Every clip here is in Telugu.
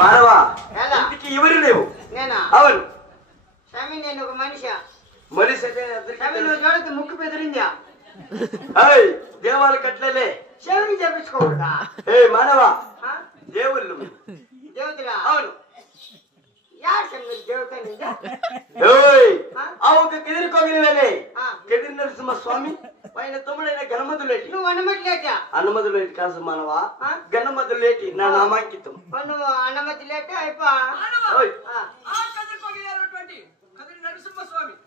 మానవా ఎలా ఎవరు లేవు నేనా అవును స్వామి నేను ఒక మనిషి మనిషి అయితే స్వామి నువ్వు చూడద్దు ముక్కు బెదిరిందా దేవాలకి అట్లలే చెవిని చేపించుకోకూడదా మానవా దేవుళ్ళు దేవతలా అవును దేవతని కెదిరి నరసింహ స్వామి పైన తమ్ముడైన గణమధులేటి నువ్వు అన్నమతిలేటా అన్నమధులేటి కాదు మానవా గణమధులేటి నా నామాంకితం నువ్వు అన్నమతిలేట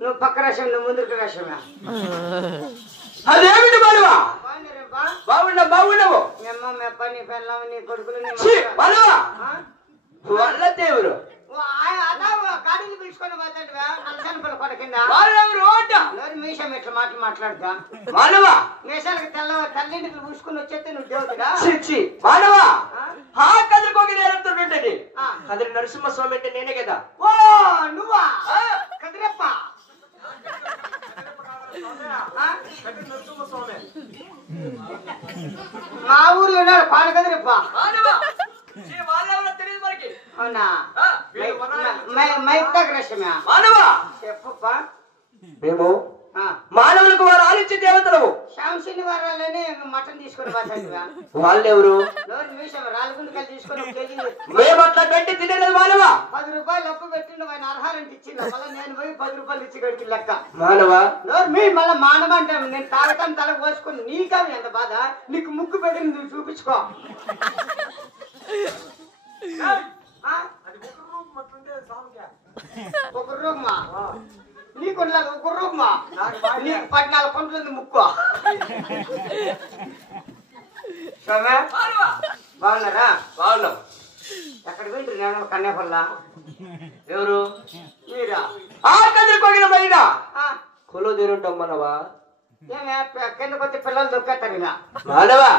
నువ్వు పక్క రాశం నువ్వు ముందుకు రాశమా అదేమిటి మానవా బాగున్నావు మీ అమ్మ మీ అప్ప నీ పిల్లలు నీ కొడుకులు వాళ్ళ దేవుడు గాడీలు పిలుచుకొని పోతాడువా అలసన పిల్ల కొడకింద మీషం ఇట్లా మాటలు మాట్లాడుతా మానవా మీసాలకు తల్లింటికి పూసుకుని వచ్చేస్తే నువ్వు దేవుతుడా మానవా కదిరికోగి నేర్పుతుంటది కదిరి నరసింహస్వామి అంటే నేనే కదా ఓ నువ్వా కదిరప్ప మా ఊర్లో ఉన్నాడు పాల కదిరప్ప అవునా మైక్ దగ్గర చెప్పప్పా మేము మానవులకు వారు ఆలోచించే దేవతలము శనివారాలనే మటన్ తీసుకొని పోతాడువా వాళ్ళెవరు రాళ్ళగుండకాయలు తీసుకొని మేము అట్లా పెట్టి తినలేదు మానవా 10 రూపాయలు అప్పు పెట్టిండు ఆయన అర్హారంటే ఇచ్చింది మళ్ళీ నేను పోయి 10 రూపాయలు ఇచ్చి గడికి లెక్క మానవా మీ మళ్ళీ మానవంటాను నేను తాగటాను తల పోసుకుని నీకవి ఎంత బాధ నీకు ముక్కు పెట్టి నువ్వు చూపించుకో ఒక రూమా నీకు ఒక రూమా నీకు 14 పంటలు ముక్కు బాగున్నారా బాగున్నాం ఎక్కడ వింటారు నేను కన్యాపల్ల ఎవరు మీరా కదిరికోగిన పైన కొలో తీరుంటాం మనవా ఏమే కింద కొద్ది పిల్లలు దొక్కేస్తారు ఇలా మానవా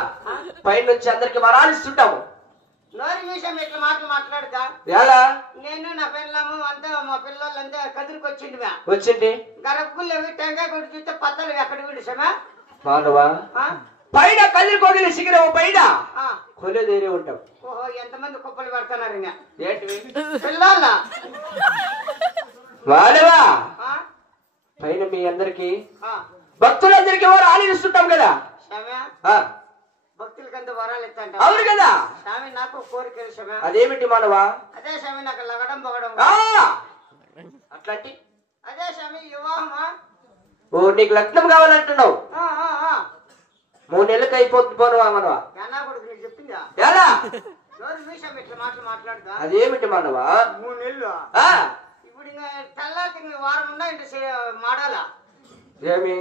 పైన నుంచి అందరికి వరాలిస్తుంటాము నోరి విషయం ఇట్లా మాట్లాడుతా ఎలా నేను నా పిల్లము అంతా మా పిల్లలంతా కదిరికి వచ్చిందివా వచ్చింది గరబ్బులు టెంకాయ కొట్టి చూస్తే పత్తలు ఎక్కడ విడిసమా మానవా పైన కదిరికోగిన శిఖరం పైన కొలే తీరే ఉంటాం ఓహో ఎంతమంది కుప్పలు పడుతున్నారు ఏంటివి పిల్లల మానవా పైన మీ అందరికి భక్తులందరికీ వారు ఆనందిస్తుంటాం కదా భక్తులకంతా వరాలు ఇస్తా అవును కదా స్వామి నాకు కోరిక విషయమే అదేమిటి మానవా అదే స్వామి నాకు లగడం పొగడం అట్లాంటి అదే స్వామి వివాహమా ఓ నీకు లగ్నం కావాలంటున్నావు 3 నెలలకు అయిపోతుంది పోనువా మనవా ఎలా కొడుకు నీకు చెప్పిందా ఎలా విషయం ఇట్లా మాట్లాడుతా అదేమిటి మానవా 3 నెలలు ఇప్పుడు ఇంకా తెల్లాకి వారం ఉన్నా ఇంటి మాడాలా ఏమి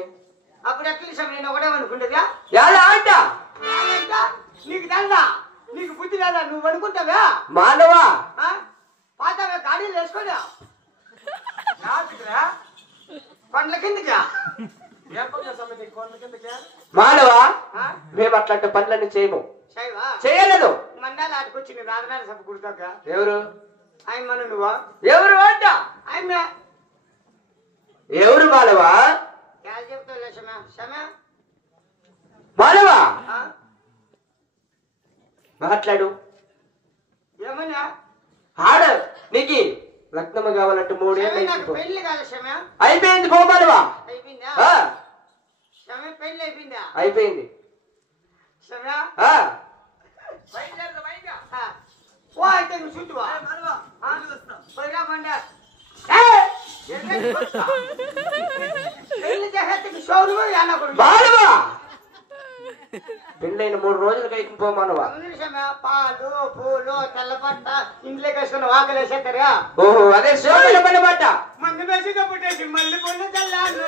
అప్పుడు ఎట్లా నేను ఒకటే అనుకుంటేదా ఎలా అంట నీకు తెల్దా నీకు బుద్ధి లేదా నువ్వు అనుకుంటావా మానవా పాతవే గాడీలు వేసుకోదా కొండల కిందకా మానవా మేము అట్లాంటి పనులన్నీ చేయము చేయలేదు మండాలు ఆటుకొచ్చింది రాజనాథ సభ గుర్తాక ఎవరు ఆయన మన నువ్వా ఎవరు అంట ఆయన ఎవరు మానవా చెప్తావులే సమా మానవా మాట్లాడు ఏమన్నా ఆడ నీకు లగ్నము కావాలంటే 3 ఏళ్ళు పెళ్లి కాదు సమా అయిపోయింది పో మానవా అయిపోయిందా సమా పెళ్లి అయిపోయిందా అయిపోయింది సమా ఓ అయితే నువ్వు చుట్టువా పోయిరా బండా పెళ్లి చేసేందుకు షోరు మానవా పెళ్ళైన 3 రోజులకి అయిపోయి పో మానవా పాలు పూలు తెల్లపట్ట ఇంట్లోకి వేసుకుని వాకలు వేసేస్తారా ఓహో అదే సోమల పన్నమాట మందు వేసి పుట్టేసి మళ్ళీ పొన్ను తెల్లారు